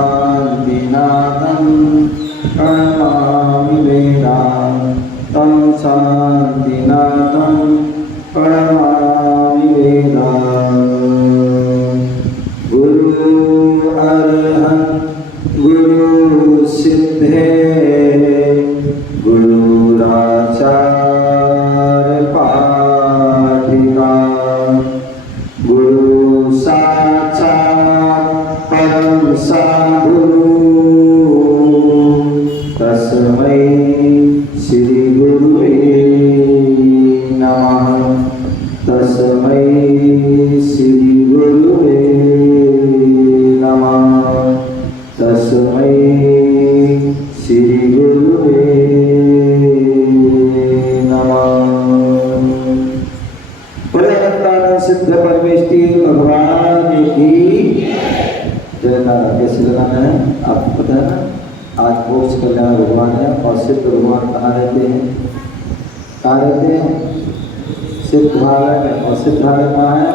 शान्तिनाथं प्रणमामि वेदान्तं शान्तिनाथं प्रणमामि वेदान्तं। गुरु अरहंत गुरु सिद्धे गुरुराचार्य पाठिका गुरु साक्षात् परम साधु तस्मै श्री गुरुवे नमः। तस्मै श्री गुरुवे नमः। तस्मै श्री गुरुवे नमः। सिद्ध परमेष्टि भगवान की जयकारा। कैसे लगाना है आपको पता है ना। आज मोक्ष कल्याण भगवान है और सिद्ध भगवान कहाँ रहते हैं? कहाँ रहते हैं? सिद्ध भाग में। और सिद्ध भाग कहाँ है?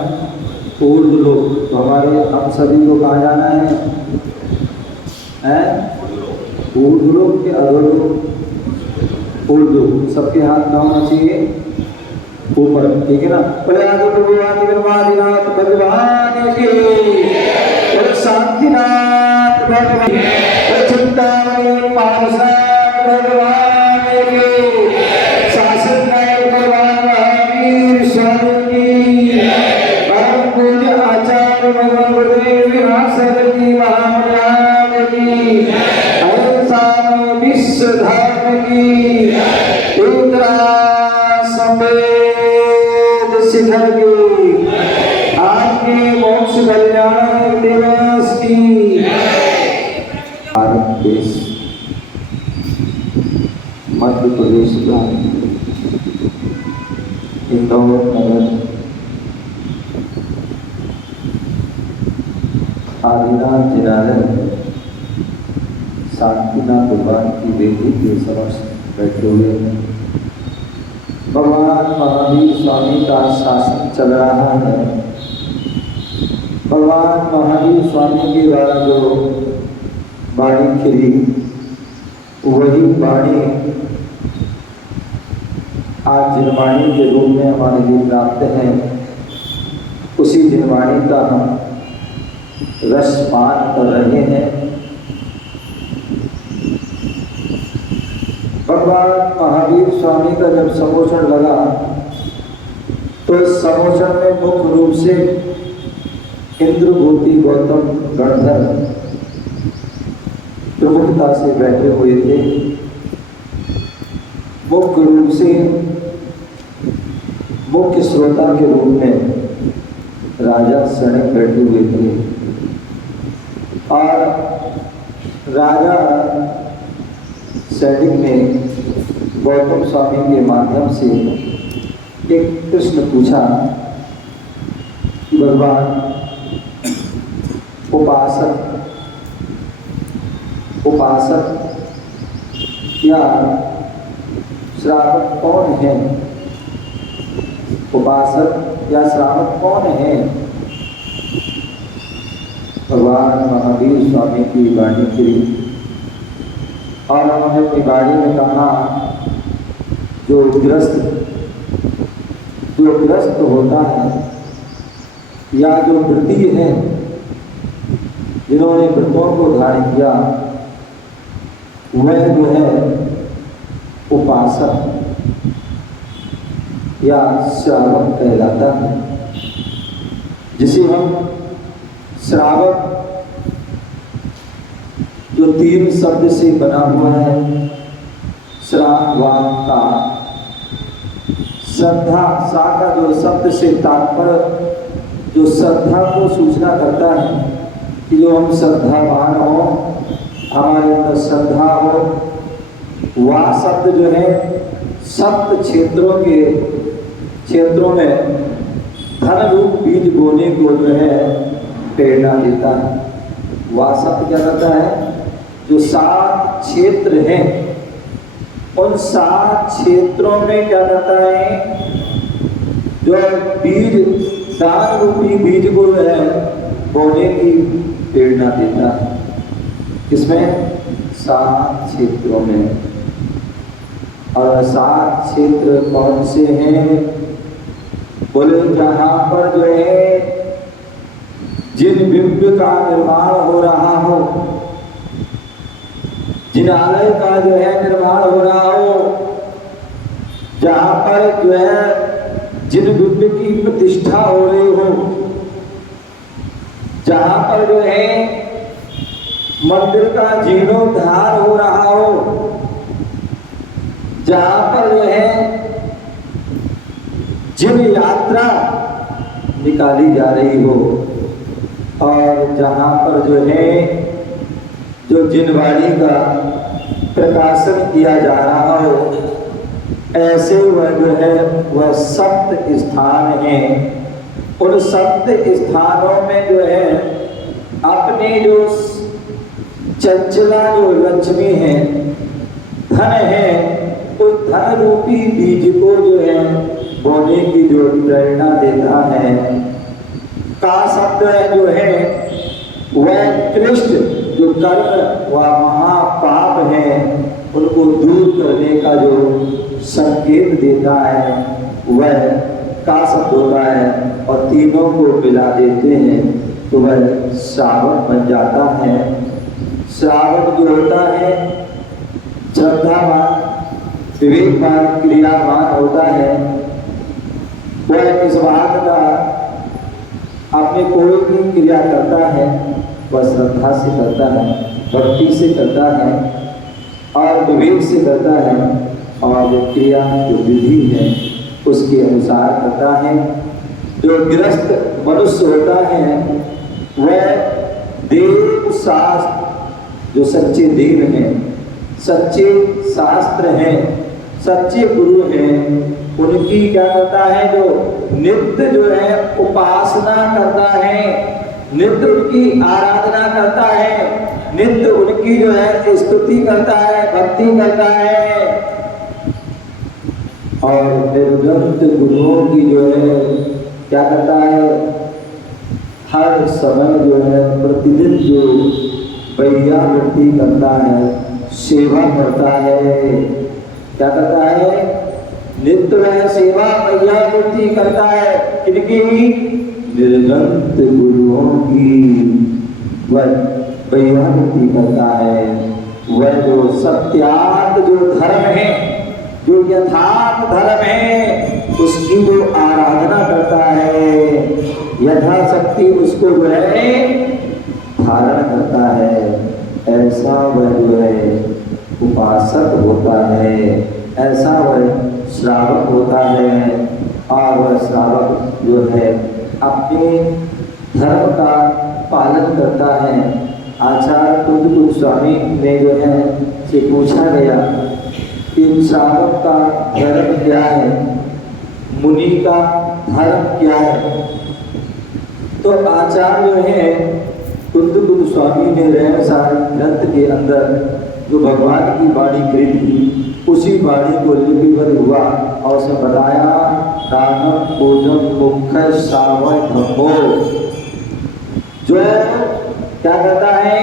ऊर्ध लोक। तो हमारे हम सभी को कहाँ जाना है? ऊर्ध लोक के अधोलोक? ऊर्ध लोक। सबके हाथ कहाँ होना चाहिए? ऊपर, ठीक है ना। भगवान की शांतिनाथ भगवान चिंतामणि पार्षद भगवान की शासन भगवान महावीर स्वामी की परम पूज्य आचार्य भगवान गुरुदेव विहासद की महामंडल की अहिंसा विश्व धर्म की रुद्रा संवेद शिखर की आपके मोक्ष कल्याण दिवस की। भारत देश मध्य प्रदेश का इंदौर नगर आदिनाथ जिनालय शांतिनाथ भगवान की वेदी के समक्ष बैठे हुए हैं। भगवान महावीर स्वामी का शासन चल रहा है। भगवान महावीर स्वामी के द्वारा जो वाणी खिली वही वाणी आज जिनवाणी के रूप में हमारे लिए प्राप्त है। उसी जिनवाणी का हम रसपान कर रहे हैं। भगवान महावीर स्वामी का जब समोचन लगा तो इस समोचन में मुख्य रूप से इंद्रभूति गौतम गणधर प्रमुखता से बैठे हुए थे। मुख्य रूप से मुख्य श्रोता के रूप में राजा सैनिक बैठे हुए थे और राजा सैनिक ने गौतम स्वामी के माध्यम से एक प्रश्न पूछा कि भगवान उपासक या श्रावक कौन है? उपासक या श्रावक कौन है? भगवान महावीर स्वामी की वाणी थी और उन्होंने अपनी वाणी में कहा जो ग्रस्त होता है या जो व्रती है जिन्होंने व्रतों को धारण किया वह जो है उपासक या श्रावक कहलाता है। जिसे हम श्रावक जो 3 शब्द से बना हुआ है श्रावका श्रद्धा सा का जो शब्द से तात्पर्य जो श्रद्धा को सूचना करता है कि जो हम श्रद्धावान हो हमारे अंदर श्रद्धा हो। वह शब्द जो है सप्त क्षेत्रों में धन रूप बीज बोने को जो है प्रेरणा देता है। वह शब्द क्या करता है? जो 7 क्षेत्र हैं उन 7 क्षेत्रों में क्या करता है? जो बीज दान रूपी बीज को है बोने की प्रेरणा देता है। किसमें? 7 क्षेत्रों में। और 7 क्षेत्र कौन से हैं? बोले जहाँ पर जो है जिन बिंब का निर्माण हो रहा हो, जिन आलय का जो है निर्माण हो रहा हो, जहाँ पर जो है जिन बिंब की प्रतिष्ठा हो रही हो, जहाँ पर जो है मंदिर का जीर्णोद्धार हो रहा हो, जहाँ पर जो है जिन यात्रा निकाली जा रही हो, और जहाँ पर जो है जो जिनवाणी का प्रकाशन किया जा रहा हो, ऐसे वह जो है वह सप्त स्थान हैं। उन सप्त स्थानों में जो है अपने जो चंचला जो लक्ष्मी है, धन है, उस धन रूपी बीज को जो है बोने की जो प्रेरणा देता है। का शब्द जो है वह कृष्ण जो कर्म व महापाप है उनको दूर करने का जो संकेत देता है, वह का शब्द होता है। और तीनों को मिला देते हैं तो वह श्रावक बन जाता है। श्रावक जो होता है श्रद्धावान, विवेकवान, क्रियावान होता है। वह इस बात का अपने कोई भी क्रिया करता है वह श्रद्धा से करता है, भक्ति से करता है और विवेक से करता है, और जो क्रिया जो विधि है उसके अनुसार करता है। जो गृहस्थ मनुष्य होता है वह देव शास्त्र, जो सच्चे देव हैं, सच्चे शास्त्र हैं, सच्चे गुरु हैं, उनकी क्या करता है, जो नित्य जो है उपासना करता है, नित्य उनकी आराधना करता है, नित्य उनकी जो है स्तुति करता है, भक्ति करता है। और निर्गत गुरुओं की जो है क्या करता है, हर समय जो है प्रतिदिन जो वैयावृत्ति करता है, सेवा करता है। क्या करता है? नित्य वह सेवा वैयावृत्ति करता है। किनकी? निर्गत गुरुओं की वह वैयावृत्ति करता है। वह जो सत्यार्थ जो धर्म है, जो यथार्थ धर्म है, उसकी जो आराधना करता है, यथाशक्ति उसको जो है धारण करता है, ऐसा वह जो है उपासक होता है, ऐसा वह श्रावक होता है। और वह श्रावक जो है अपने धर्म का पालन करता है। आचार्य तुलसीदास गोस्वामी ने जो है से पूछा गया कि श्रावक का धर्म क्या है, मुनि का धर्म क्या है? तो आचार्य जो है तुलसीदास गोस्वामी ने रहस्यार ग्रंथ के अंदर जो भगवान की वाणी कृत थी, उसी वाणी को लिपिबद्ध हुआ और उसने बताया दानम पूजन मुख्य श्रावण धर्मो। जो क्या करता है?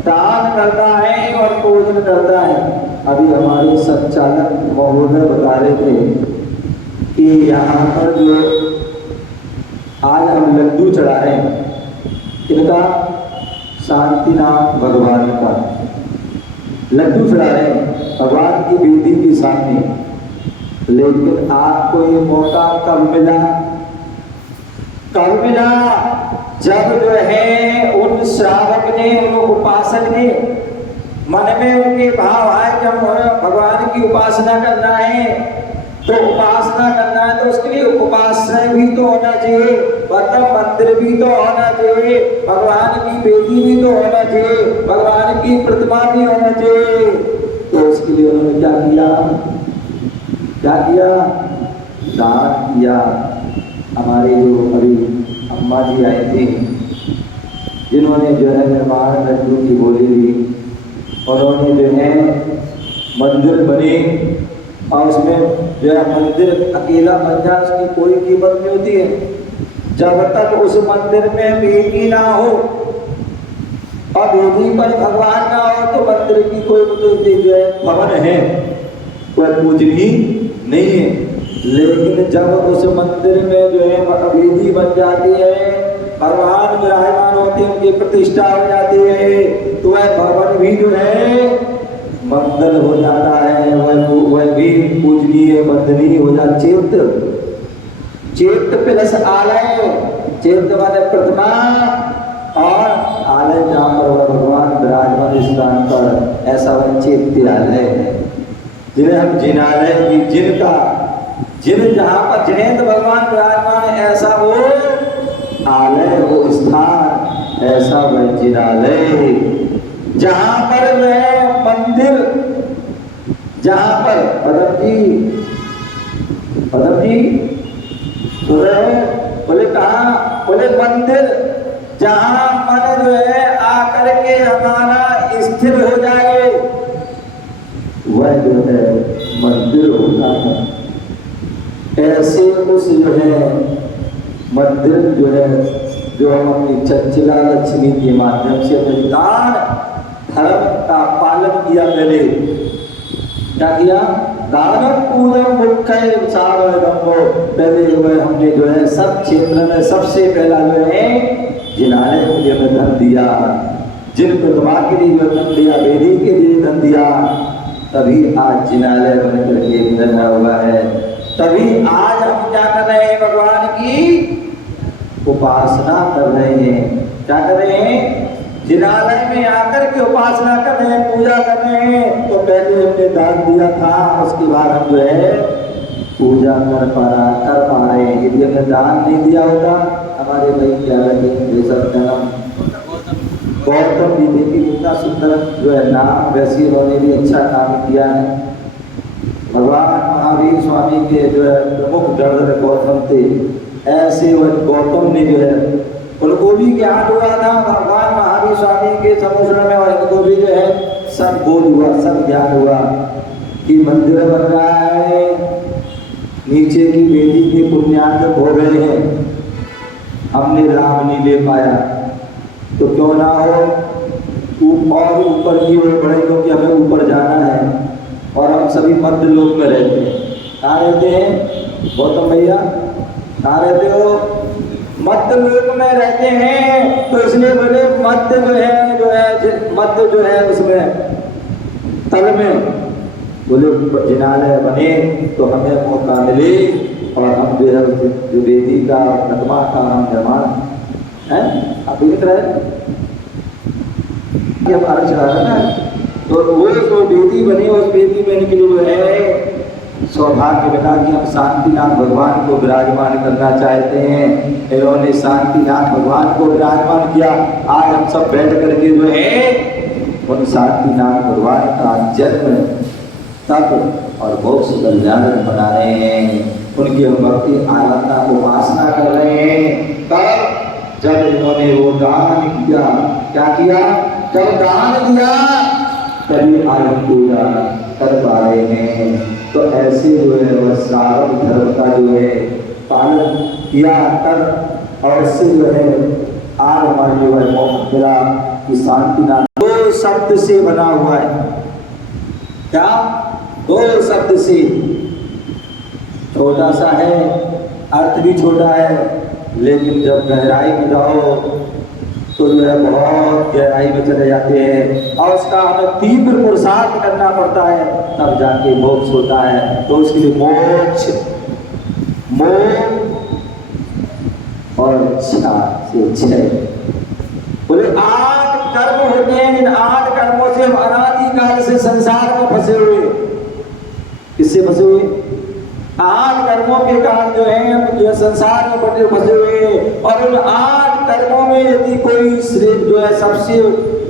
दान करता है और पूजन करता है। अभी हमारे संचालक महोदय बता रहे थे कि यहाँ पर जो आज हम लड्डू चढ़ा रहे हैं, किनका? शांतिनाथ भगवान का लड्डू चढ़ा रहे हैं भगवान की बेटी के सामने। लेकिन आपको ये मौका कब मिला? कब मिला? जब जो है उन श्रावक ने, उन उपासक ने मन में उनके भाव आए कि हम भगवान की उपासना करना है, तो उपासना करना है तो उसके लिए उपासना भी तो होना चाहिए, मतलब मंदिर भी तो होना चाहिए, भगवान की बेटी भी तो होना चाहिए, भगवान की प्रतिमा भी होना चाहिए। तो उसके लिए उन्होंने क्या किया? क्या किया? दान किया। हमारे जो अभी अम्मा जी आए थे, जिन्होंने जो है निर्माण लड्डू की बोली दी, उन्होंने जो है मंदिर बने और उसमें जो है मंदिर अकेला बन जाए उसकी कोई कीमत नहीं होती है। जब तक उस मंदिर में बेटी ना हो, और वेदी पर भगवान ना हो तो मंदिर की कोई जो है भवन है कोई पूजनीय नहीं है। लेकिन जब उस मंदिर में जो है वेदी बन जाती है, भगवान विराजमान होते हैं, उनकी प्रतिष्ठा हो जाती है, तो वह भवन भी जो है मंगल हो जाता है, वह भी पूजनीय वंदनीय हो जाता। चेत प्लस आलय, चेत माने प्रतिमा और आलय जहाँ पर वह भगवान विराजमान स्थान पर, ऐसा वह चैत्यालय है जिन्हें हम जिनालय की जिन जहाँ पर जिनेन्द्र भगवान विराजमान है ऐसा वो आलय, वो स्थान, ऐसा वह जिनालय। जहाँ पर वह मंदिर, जहाँ पर पदम जी सुन रहे बोले कहाँ, बोले मंदिर जहाँ मन जो है आकर के हमारा स्थिर हो जाए वह जो है मंदिर होता है। ऐसे उस जो है मंदिर जो है, जो हम अपनी चंचला लक्ष्मी के माध्यम से अपने दान धर्म का पालन किया, पहले क्या किया, दानव पूजन मुख्य सावधम्बो, पहले वह हमने जो है सब क्षेत्र में सबसे पहला जो है जिनालय के लिए धन दिया, जिन प्रतिमा के लिए जो धन दिया, वेदी के लिए धन दिया, तभी आज जिनालय बन करके बना हुआ है। तभी आज हम क्या कर रहे हैं, भगवान की उपासना कर रहे हैं। क्या कर रहे हैं, जिनालय में आकर के उपासना कर रहे हैं, पूजा कर रहे हैं। तो पहले हमने दान दिया था, उसके बाद हम जो है पूजा कर पा रहे हैं। यदि हमने दान नहीं दिया होता, हमारे भाई क्या लगे गौतम जी, देखिए कितना सुंदर जो है नाम, वैसे उन्होंने भी अच्छा काम किया है। भगवान महावीर स्वामी के जो है प्रमुख दर्द गौतम थे, ऐसे वह गौतम ने जो है उनको भी ज्ञान हुआ था भगवान महावीर स्वामी के समुद्र में, और इनको भी जो है सब बोध हुआ, सब ज्ञान हुआ कि मंदिर बन रहा है, नीचे की वेदी के पुण्यार्थ हो गए हैं, हमने लाभ नहीं ले पाया, तो क्यों ना हो और ऊपर की ओर बढ़े, क्योंकि हमें ऊपर जाना है। और हम सभी मध्य लोक में रहते हैं। कहाँ रहते हैं गौतम भैया, कहाँ रहते हो, मध्य लोक में रहते हैं। तो इसलिए बोले मध्य जो है उसमें तल में बोले जिनालय बने तो हमें मौका मिले, और हम जो है जो वेदी का प्रतिमा का हम निर्माण है, आप देख रहे हैं हमारा चला रहा ना, तो वो जो वेदी बनी, उस वेदी में के लिए जो है सौभाग्य बना कि हम शांतिनाथ भगवान को विराजमान करना चाहते हैं। इन्होंने शांतिनाथ भगवान को विराजमान किया। आज हम सब बैठ करके जो है उन शांतिनाथ भगवान का जन्म, तप और मोक्ष कल्याण बना रहे हैं, उनकी हम भक्ति आराधना उपासना कर रहे हैं। तब जब इन्होंने वो दान किया, क्या किया, जब दान दिया तभी आज हम पूजा कर पा रहे हैं। तो ऐसे जो है वह श्रावण धर्म का जो है पालन किया कर, और इससे जो है आज हमारे जो है मौका मिला कि शांतिनाथ दो शब्द से बना हुआ है। क्या, दो शब्द से, छोटा सा है, अर्थ भी छोटा है, लेकिन जब गहराई में जाओ तो जो है बहुत गहराई में चले जाते हैं, और उसका हमें तीव्र पुरुषार्थ करना पड़ता है, तब जाके मोक्ष होता है। तो उसके लिए मोक्ष, मोह और इच्छा से क्षय, बोले 8 कर्म होते हैं। इन 8 कर्मों से हम अनादिकाल से संसार में फंसे हुए। किससे फंसे हुए, 8 कर्मों के कारण जो है हम जो संसार में फंसे हुए। और उन 8 कर्मों में यदि कोई श्रेष्ठ जो है सबसे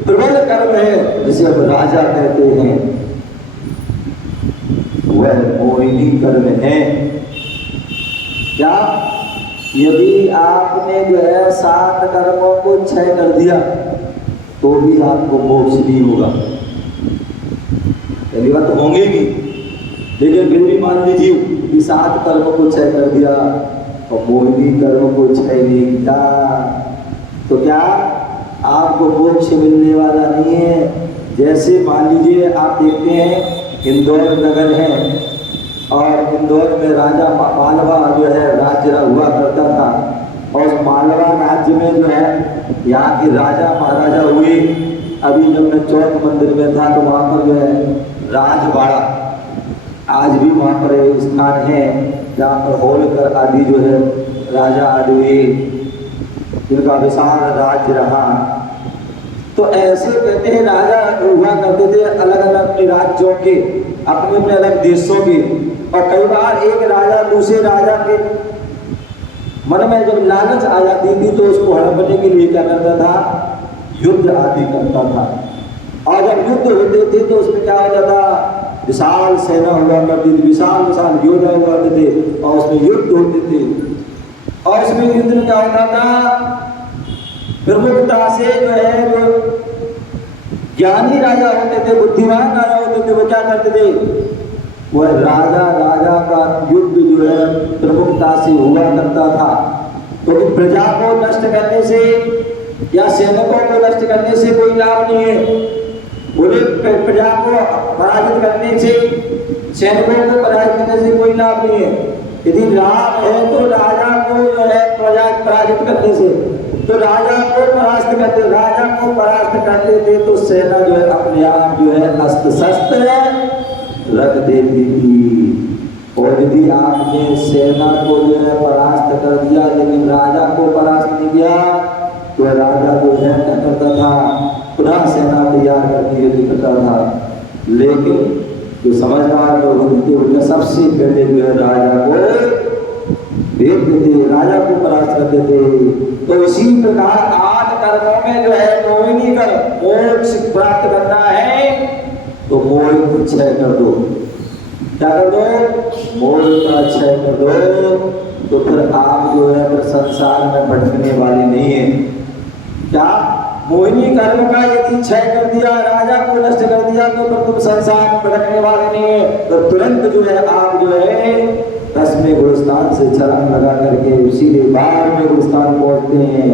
प्रबल कर्म है, जिसे हम राजा कहते हैं, वह मोहिनी कर्म है। क्या, यदि आपने जो है 7 कर्मों को क्षय कर दिया तो भी आपको मोक्ष नहीं होगा। पहली बात तो होंगे भी, लेकिन फिर भी मान लीजिए कि 7 कर्म को क्षय कर दिया और मोहिनी कर्म को क्षय नहीं किया, तो क्या आपको मोक्ष मिलने वाला नहीं है। जैसे मान लीजिए आप देखते हैं इंदौर नगर है और इंदौर में राजा मालवा जो है राज्य हुआ करता था और उस मालवा राज्य में जो है यहाँ के राजा महाराजा हुए। अभी जब मैं चौक मंदिर में था तो वहाँ पर जो है राजवाड़ा, आज भी वहाँ पर एक स्थान है जहाँ पर होलकर आदि जो है राजा आदि हुए, जिनका विशाल राज्य रहा। तो ऐसे कहते हैं राजा हुआ करते थे अलग अलग अपने राज्यों के, अपने अपने अलग देशों के। और कई बार एक राजा दूसरे राजा के मन में जब लालच आ जाती थी तो उसको हड़पने के लिए क्या करता था, युद्ध आदि करता था। और जब युद्ध होते थे तो उसमें क्या होता था, विशाल सेना हुआ करती थी, विशाल विशाल योद्धा हुआ करते थे और उसमें युद्ध होते थे। और इसमें युद्ध में क्या होता था, प्रमुखता से जो है जो ज्ञानी राजा होते थे, बुद्धिमान राजा होते थे, वो क्या करते थे, वह राजा का युद्ध जो है प्रमुखता से हुआ करता था। तो प्रजा को नष्ट करने से या सैनिकों को नष्ट करने से कोई लाभ नहीं है। बोले प्रजा को पराजित करने से, सैनिकों को पराजित करने से कोई लाभ नहीं है। यदि लाभ है तो राजा को जो है प्रजा पराजित करने से, तो राजा को परास्त करते थे तो सेना जो है अपने आप जो है अस्त्र शस्त्र रख देती थी। और यदि आपने सेना को जो है परास्त कर दिया लेकिन राजा को परास्त नहीं किया तो राजा जो है क्या करता था, पुनः सेना तैयार करके युद्ध करता था। लेकिन जो समझदार लोग होते उनका सबसे पहले जो है राजा को देखते थे, राजा को परास्त करते थे। तो इसी प्रकार 8 कर्मों में जो है मोहिनी कर मोक्ष प्राप्त करना है तो मोह को क्षय कर दो। क्या कर दो, मोह का क्षय कर दो, तो फिर आप जो है फिर संसार में भटकने वाली नहीं है। क्या, मोहिनी कर्म का यदि क्षय कर दिया, राजा को नष्ट कर दिया तो फिर तुम संसार में भटकने वाले नहीं है। तो तुरंत जो है आप जो है 10वें गुरुस्थान से चरण लगा करके सीधे 12वें गुरुस्थान पहुंचते हैं।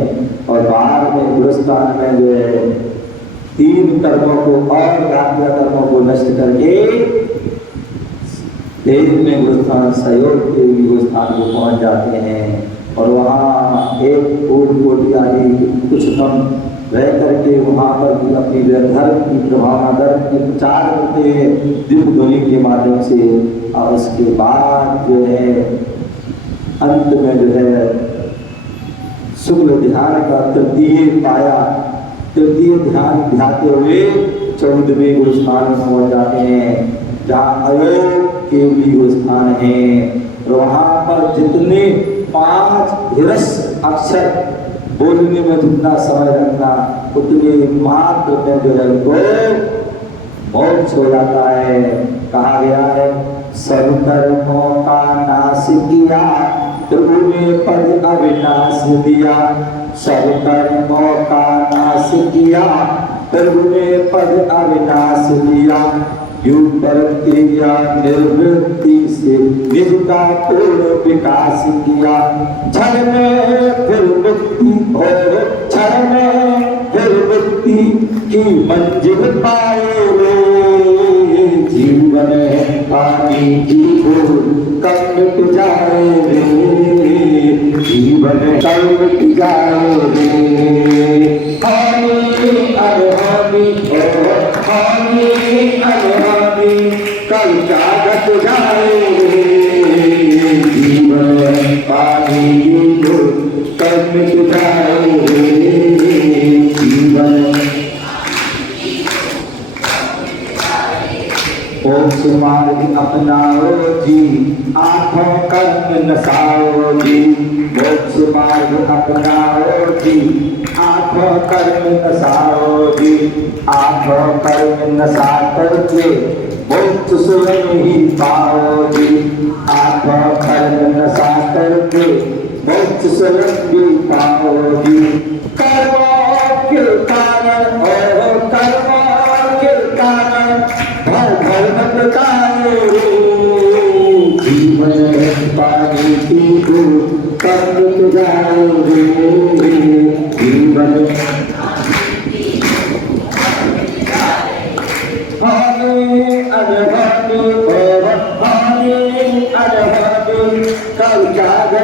और 12वें गुरुस्थान में जो है 3 कर्मों को और घातिया कर्मों को नष्ट करके 13वें गुरुस्थान सहयोग के गुरुस्थान को पहुंच जाते हैं। और वहाँ एक कोटि आदि कुछ कम रह करके वहाँ पर भी अपनी धर्म की प्रभावना, धर्म की प्रचार करते हैं दिव्य ध्वनि के माध्यम से। और उसके बाद जो है अंत में जो है शुक्ल ध्यान का तृतीय पाया, तृतीय ध्यान ध्याते हुए 14वें गुरुस्थान में पहुँच जाते हैं जहाँ अयोग के भी गुरुस्थान है। और वहाँ पर जितने 5 हिरस अक्षर बोलने में जितना समय लगना उतने मात्र में जो है उनको मोक्ष हो जाता है। कहा गया है सब कर्मों का नाश किया प्रभु ने पद अविनाश दिया, सब कर्मों का नाश किया प्रभु ने पद अविनाश दिया। युग पर क्रिया निर्वृत्ति से निज का पूर्ण विकास किया, क्षण में फिर मुक्ति और क्षण में फिर मुक्ति की मंजिल पाए रे। जीवन है पानी की बूंद कब मिट जाए रे, जीवन कब मिट जाए रे। हानि अनहानि हानि अनहानि कल क्या घट जाए रे, जीवन पानी की बूंद कब मिट जाए रे, जीवन। मोक्ष मार्ग अपनाओ जी, आँखों कर्म नसाओ जी, मोक्ष मार्ग अपनाओ जी, आँखों कर्म नसाओ जी। आँखों कर्म नसा करके मोक्ष स्वयं ही पाओ जी, आँखों कर्म नसा करके मोक्ष स्वयं ही पाओ जी। कर्मों के कारण और कर्मों के कारण जीवन पानी की बूंद कब मिट जाए रे, जीवन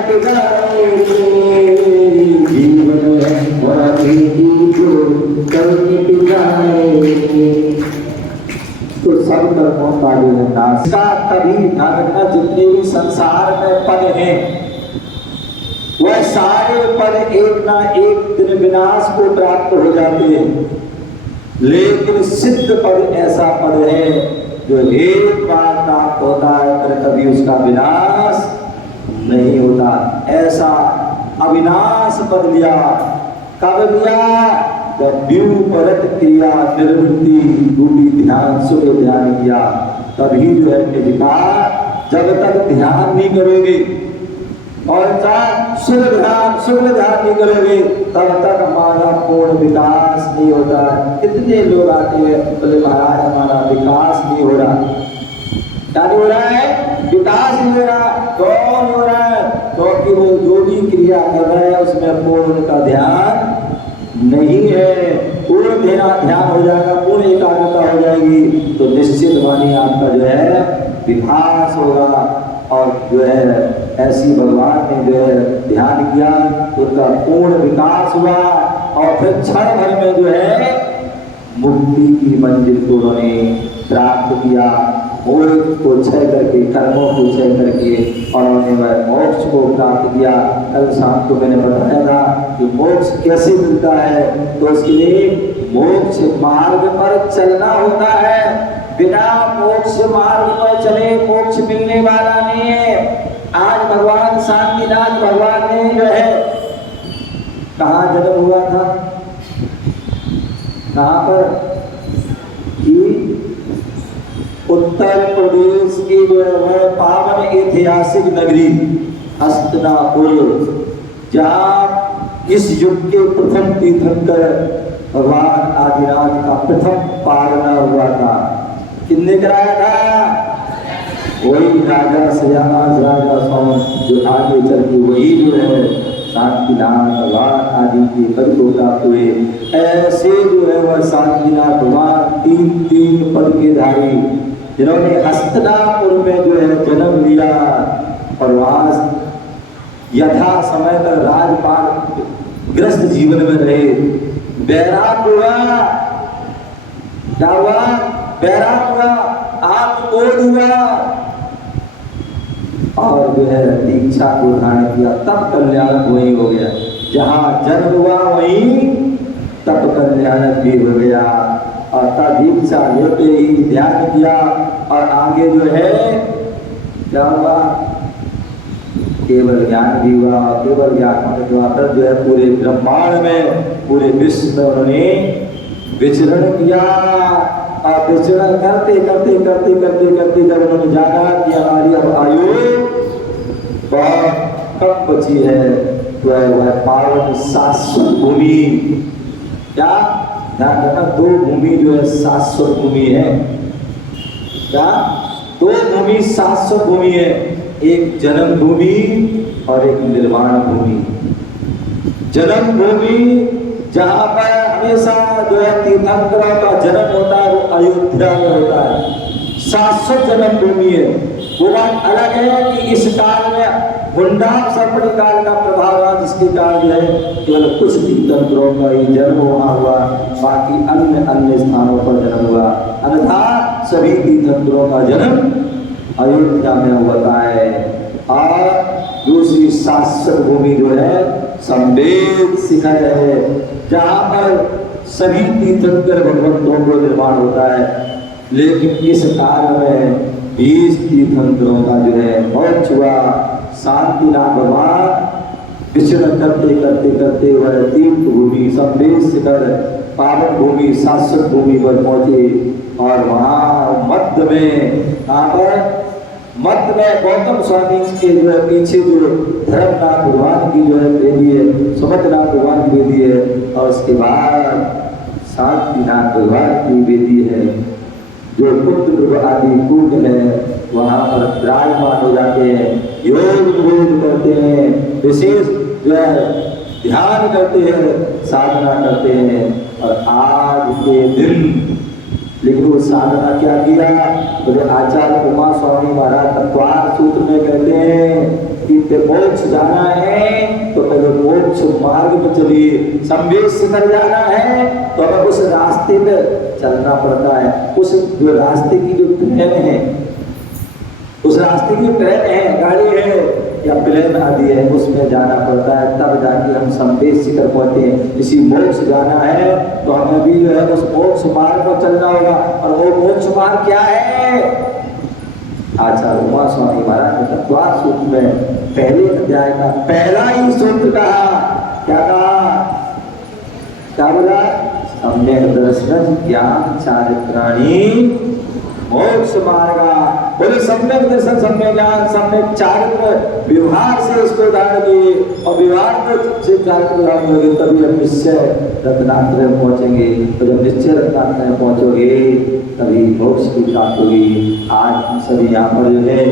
मिट जाएंगे, जीवन हमारी जो कल मिट जाएंगे। तो सब कर्मों का जो है नाश का तभी ध्यान रखना, जितने भी संसार में पद हैं वह सारे पद एक ना एक दिन विनाश को प्राप्त हो जाते हैं, लेकिन सिद्ध पद ऐसा पद है जो एक बार प्राप्त होता है पर कभी उसका विनाश नहीं होता। ऐसा अविनाश पद लिया, कब लिया? जब व्यूपरत क्रिया निर्वृत्ति रूपी ध्यान सुख ध्यान किया, तभी जो है निज का, जब तक ध्यान नहीं करोगे और शुद्ध ध्यान नहीं करोगे तब तक हमारा पूर्ण विकास नहीं होता। कितने लोग आते हैं बोले महाराज हमारा विकास नहीं हो रहा, क्या नहीं हो रहा है? विकास नहीं हो रहा। कौन हो रहा है? क्योंकि वो जो भी क्रिया कर रहे हैं उसमें पूर्ण का ध्यान नहीं है। पूर्ण ध्यान हो जाएगा, पूर्ण एकाग्रता हो जाएगी तो निश्चित मानिए आपका जो है विकास होगा। और जो है ऐसी भगवान ने जो है ध्यान किया तो उनका पूर्ण विकास हुआ और फिर क्षण भर में जो है मुक्ति की मंजिल को उन्होंने प्राप्त किया। मोक्ष को क्षय करके, कर्मों को क्षय करके और उन्होंने वह मोक्ष को प्राप्त किया। कल शाम को मैंने बताया था कि मोक्ष कैसे मिलता है, तो उसके लिए मोक्ष मार्ग पर चलना होता है। बिना मोक्ष मार्ग पर चले मोक्ष मिलने वाला नहीं है। आज भगवान शांतिनाथ भगवान ने जो है कहाँ जन्म हुआ था, कहाँ पर? कि उत्तर प्रदेश की जो है पावन ऐतिहासिक नगरी हस्तिनापुर, जहाँ इस युग के प्रथम तीर्थंकर भगवान आदिनाथ का प्रथम पालना हुआ था। किसने कराया था? वही राजा श्यामास राजा सोम, जो आगे चल के वही जो है शांतिनाथ भगवान आदि के पद को प्राप्त हुए। ऐसे जो है वह शांतिनाथ भगवान तीन पद के धारी, जिन्होंने हस्तिनापुर में जो है जन्म लिया और वहां यथा समय तक राजपाट ग्रस्त जीवन में रहे। बैराग हुआ, क्या हुआ? बैराग हुआ, आत्मबोध हुआ और जो है दीक्षा को धारण किया, तब कल्याण वही हो गया। जहाँ जन्म हुआ वहीं तब कल्याण भी हो गया। और तब दीक्षा लेते ही ध्यान किया और आगे जो है क्या हुआ? केवल ज्ञान भी हुआ। केवल ज्ञान होने के बाद जो है पूरे ब्रह्मांड में, पूरे विश्व में उन्होंने विचरण किया। और विचरण करते करते करते करते करते जब उन्होंने जाना कि हमारी अब आयु बहुत कम बची है, तो वह पावन शाश्वत भूमि, क्या ध्यान रखना, दो भूमि जो है शाश्वत भूमि है। क्या? दो भूमि शाश्वत भूमि है, एक जन्म भूमि और एक निर्वाण भूमि। जन्म भूमि जहाँ पर हमेशा जो है तीर्थंकरों का जन्म होता है वो अयोध्या में होता है, शाश्वत जन्म भूमि है। वो बात अलग है कि इस काल में गुंडाम सर्पणी काल का प्रभाव रहा, जिसके कारण जो है केवल कुछ तीर्थंकरों का ही जन्म वहाँ हुआ, बाकी अन्य स्थानों पर जन्म हुआ। अन्यथा सभी तीर्थंकरों का जन्म अयोध्या में होता है। और दूसरी शाश्वत भूमि जो है संवेद शिखर है, जहाँ पर सभी तीर्थंकर भगवंतों को निर्माण होता है। लेकिन इस काल में 20 तीर्थंकरों का जो है बहुत हुआ। शांतिनाथ भगवान विचरण करते करते करते वह तीर्थ भूमि संवेद शिखर पावन भूमि शाश्वत भूमि पर पहुंचे। और वहाँ मध्य में, कहाँ पर? मध्य में गौतम स्वामी के जो है पीछे जो धर्मनाथ भगवान की जो है बेदी है, सुभद्रनाथ भगवान की बेदी है, और उसके बाद शांतिनाथ भगवान की बेदी है। जो पुत्र आदि कूट है वहाँ पर विराजमान हो जाते हैं, योग निवेद करते हैं, विशेष जो है ध्यान करते हैं, साधना करते हैं। और आज के दिन लेकिन वो साधना क्या किया? तो आचार्य उमा स्वामी महाराज तत्वार सूत्र में कहते हैं कि मोक्ष जाना है तो पहले मोक्ष मार्ग पर चलिए, संवेद शिखर जाना है तो हमें उस रास्ते पे चलना पड़ता है। उस जो रास्ते की जो ट्रेन है, उस रास्ते की ट्रेन है, गाड़ी है या प्लेन आदि है, उसमें जाना पड़ता है, तब जाके हम संवेद शिखर पहुंचते हैं। इसी मोक्ष जाना है तो हमें भी जो है उस मोक्ष मार्ग पर चलना होगा। और वो मोक्ष मार्ग क्या है? आचार्य उमा स्वामी महाराज ने तत्वार सूत्र में पहले अध्याय का पहला ही सूत्र कहा, क्या कहा? क्या बोला? सम्यक दर्शन ज्ञान चारित्राणि मोक्ष मार्गा। बोले सम्यक दर्शन, सम्यक ज्ञान, सम्यक चारित्र, व्यवहार से इसको धारण किए और व्यवहार से चारित्र धारण करोगे तभी हम निश्चय रत्नात्रय में पहुंचेंगे। तो जब निश्चय रत्नात्रय में पहुंचोगे तभी मोक्ष की प्राप्त होगी। आज हम सभी यहाँ पर जो है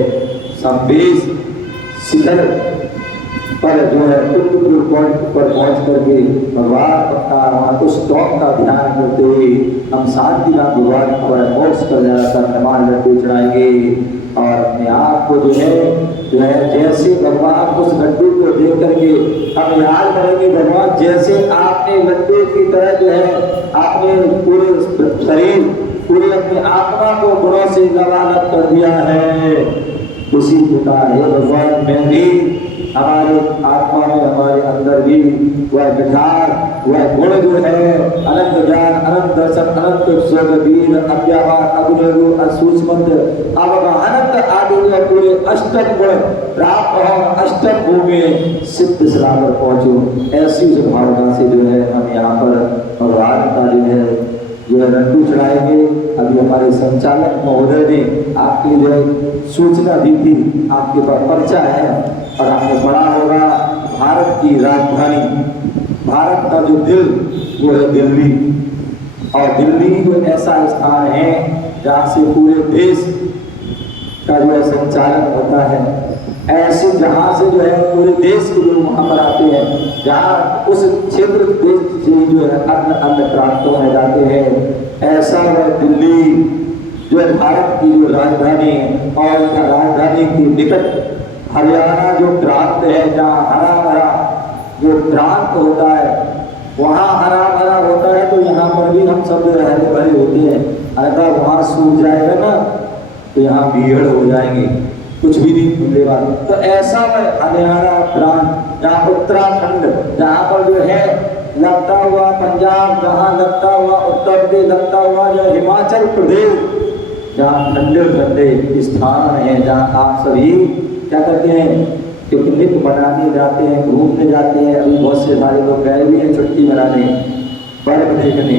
संवेद शिखर पर जो है पॉइंट पर पहुंच करके भगवान का वहाँ उस टॉप का ध्यान करते हुए हम शांति नाम भगवान पर मोक्ष कर जाकर निर्माण लड्डू चढ़ाएंगे। और अपने आप को जो है जैसे भगवान उस लड्डू को देख करके हम याद करेंगे, भगवान जैसे आपने लड्डू की तरह जो है आपने पूरे शरीर, पूरे अपने आत्मा को गुणों से लबालब कर दिया है, उसी प्रकार है भगवान में भी हमारे आत्मा में, हमारे अंदर भी वह विचार, वह गुण जो है अनंत ज्ञान, अनंत दर्शन, अनंत स्वर्गवीर, अव्याहार, अग्निगु, असूक्ष्मंत, अवगाहनत आदि जो पूरे अष्टम गुण प्राप्त हो, अष्टम भूमि सिद्ध श्रावर पहुंचो। ऐसी भावना से जो है हम यहाँ पर भगवान का जो है लड्डू चढ़ाएंगे। अभी हमारे संचालक महोदय ने आपकी जो है सूचना दी थी, आपके पास पर्चा है और आपने पढ़ा होगा भारत की राजधानी, भारत का जो दिल वो है दिल्ली। और दिल्ली जो ऐसा स्थान है जहाँ से पूरे देश का जो है संचालन होता है। ऐसे जहाँ से जो है पूरे देश के लोग वहाँ पर आते हैं, जहाँ उस क्षेत्र देश से जो है अन्य प्रांतों में जाते हैं। ऐसा वह दिल्ली जो है भारत की जो राजधानी है, और राजधानी की निकट हरियाणा जो प्रांत है, जहाँ हरा भरा जो प्रांत होता है, वहाँ हरा भरा होता है, तो यहाँ पर भी हम सब हरे भरे होते हैं। अगर वहाँ सूख जाएगा ना तो यहाँ भीड़ हो जाएंगे, कुछ भी नहीं मिलेगा। तो ऐसा हरियाणा प्रांत, जहाँ उत्तराखंड, जहाँ पर जो है लगता हुआ पंजाब, जहाँ लगता हुआ उत्तर प्रदेश, लगता हुआ जो हिमाचल प्रदेश, जहाँ ठंडे ठंडे स्थान है, जहाँ आप सभी क्या करते हैं, पिकनिक मनाने जाते हैं, घूमने जाते हैं। अभी बहुत से हमारे लोग गए भी हैं छुट्टी मनाने, बर्फ देखने।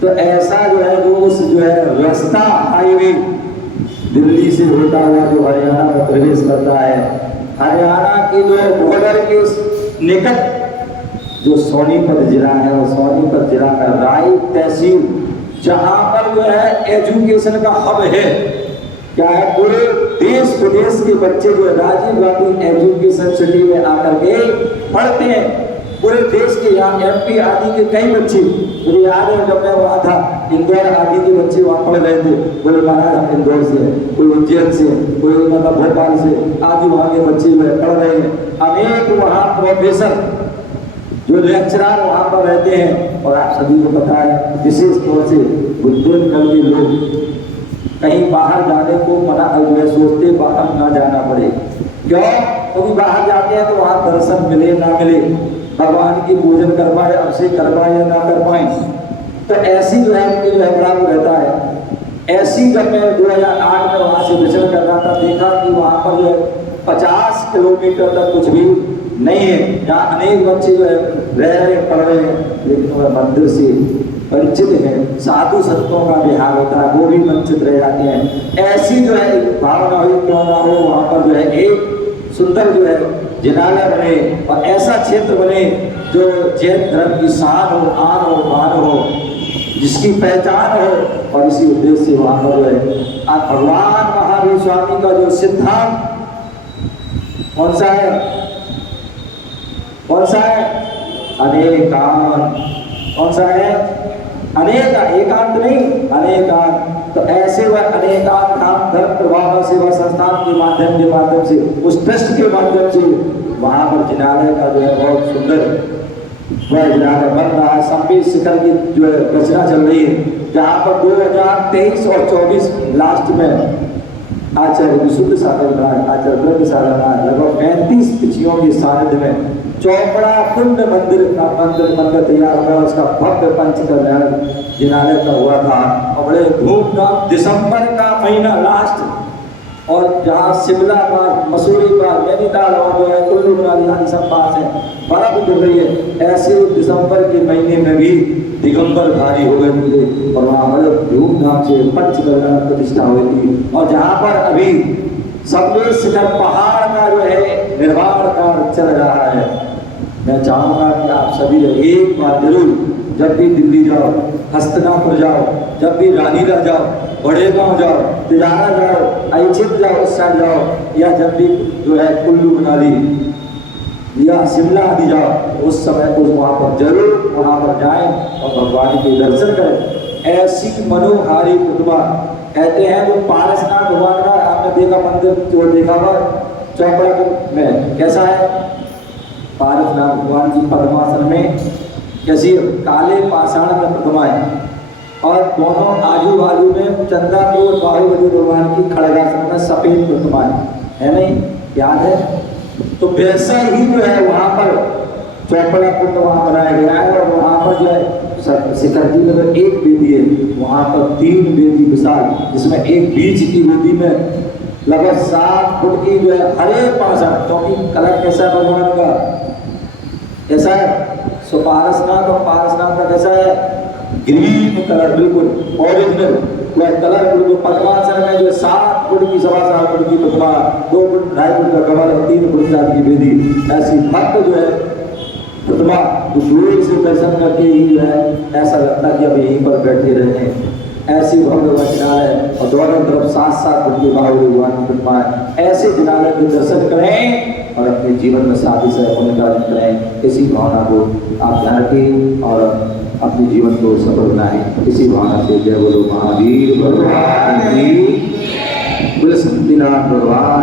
तो ऐसा जो है वो उस जो है रास्ता हाईवे दिल्ली से होता हुआ जो हरियाणा में प्रवेश करता है, हरियाणा के जो बॉर्डर के निकट जो सोनीपत जिला है, वो सोनीपत जिला का राय तहसील, जहाँ पर जो है एजुकेशन का हब है। क्या है, पूरे देश विदेश के बच्चे जो राजीव गांधी एजुकेशन सिटी में आकर के पढ़ते हैं। पूरे देश के यहाँ MP आदि के कई बच्चे, मुझे याद है जब मैं वहाँ था, इंदौर आदि के बच्चे वहाँ पढ़ रहे थे। बोले महाराज हम इंदौर से हैं, कोई उज्जैन से, कोई मतलब भोपाल से, आदि वहाँ के बच्चे पढ़ रहे हैं। अनेक वहाँ प्रोफेसर जो लेक्चरर वहाँ पर रहते हैं। और आप सभी को पता है विशेष तौर से बुंदेलखंड के लोग कहीं बाहर जाने को मना सोचते, बाहर ना जाना पड़े। क्यों? क्योंकि बाहर जाते हैं तो वहाँ दर्शन मिले ना मिले, भगवान की पूजन कर पाए, अभिषेक कर पाए या ना कर पाए। तो ऐसी जो है उनकी जो है बड़ा रहता है। ऐसी जब मैं 2008 में वहाँ से विचरण कर रहा था, देखा कि वहाँ पर जो है 50 किलोमीटर तक कुछ भी नहीं है, जहाँ अनेक बच्चे जो है रह रहे पढ़ रहे हैं, लेकिन वह मंदिर से वंचित है। साधु संतों का विहार होता है, वो भी वंचित रह जाते हैं। ऐसी जो है भावना हुई, क्यों ना हो वहाँ पर जो है एक सुंदर जो है जिनालय बने और ऐसा क्षेत्र बने जो जैन धर्म की शान हो, आन हो, मान हो, जिसकी पहचान हो। और इसी उद्देश्य से वहाँ पर जो है आज भगवान महावीर स्वामी का जो सिद्धांत कौन सा है, कौन सा है? अनेकांत। कौन सा है? अनेक, एकांत नहीं, अनेकांत। तो ऐसे वह अनेकान धाम धर्म प्रभाव सेवा संस्थान के माध्यम से उस ट्रस्ट के माध्यम से वहां पर जिनालय का जो है बहुत सुंदर वह जिनालय बन रहा है। संपीत शिखर की जो है रचना चल रही है, जहाँ पर 2023 और 24 लास्ट में आचार्य विशुद्ध सागर राय, आचार्य ब्रह्म सागर राय लगभग 35 पिछियों के सानिध्य में चौपड़ा कुंड मंदिर तैयार हुआ। उसका भव्य पंच कल्याण जिनालय का हुआ था और बड़े धूमधाम दिसंबर का महीना लास्ट, और जहाँ शिमला पास, मसूरी पास, नैनीताल और जो है कुल्लू मनाली आदि सब पास है, बर्फ गिर रही है। ऐसे दिसंबर के महीने में भी दिगंबर भारी हो गए थे और वहाँ बड़े धूमधाम से पंच कल्याण प्रतिष्ठा हुई थी। और जहाँ पर अभी सबसे शिखर पहाड़ का जो है निर्माण कार्य चल रहा है, मैं चाहूँगा कि आप सभी एक बार जरूर, जब भी दिल्ली जाओ, हस्तनापुर जाओ, जब भी रानीला जाओ, बड़े गांव जाओ, तिलारा जाओ, ऐचित जाओ, उस साइड जाओ, या जब भी जो है कुल्लू मनाली या शिमला आदि जाओ, उस समय को वहाँ पर जरूर वहाँ पर जाएं और भगवान के दर्शन करें। ऐसी मनोहारी प्रतिमा कहते हैं जो पारसनाथ भगवान का आपने देखा मंदिर जो देखा हुआ चौपड़ा में कैसा है, पारसनाथ भगवान की पद्मासन में कैसी काले पाषाण में प्रतिमा है और दोनों आजू बाजू में चंद्रपुर बाहुबली भगवान की खड़गासन में सफेद प्रतिमा है नहीं, याद है? तो वैसा ही जो है वहाँ पर चौपड़ा कुंड वहाँ बनाया गया है और वहाँ पर जो है शिखर जी में तो एक वेदी है, वहाँ पर 3 वेदी विशाल, जिसमें एक बीच की वेदी में लगभग 7 फुट की जो है हरे पाषाण, क्योंकि कलर कैसा है भगवान का, कैसा है? सो पारसनाथ और पारसनाथ का कैसा है? ग्रीन कलर, बिल्कुल ओरिजिनल वह कलर। बिल्कुल पद्मासन में जो 7 फुट की 7.25 फुट की प्रतिमा, 2 फुट 2.5 फुट का कमल और 3 फुट की वेदी, ऐसी भक्त जो है प्रतिमा दूर से दर्शन करके ही जो है ऐसा लगता है कि अब यहीं पर बैठे रहे। ऐसी भव्य जिनालय और दोनों तरफ 7-7 फुट की बाहुबली भगवान की प्रतिमा है। ऐसे जिनालय के दर्शन करें और अपने जीवन में शादी से होने का करें, इसी भावना को आप ध्यान रखें और अपने जीवन को सफल बनाएं। इसी भावना से जय बोलो महावीर भगवान की, बोले सत्यनारायण भगवान।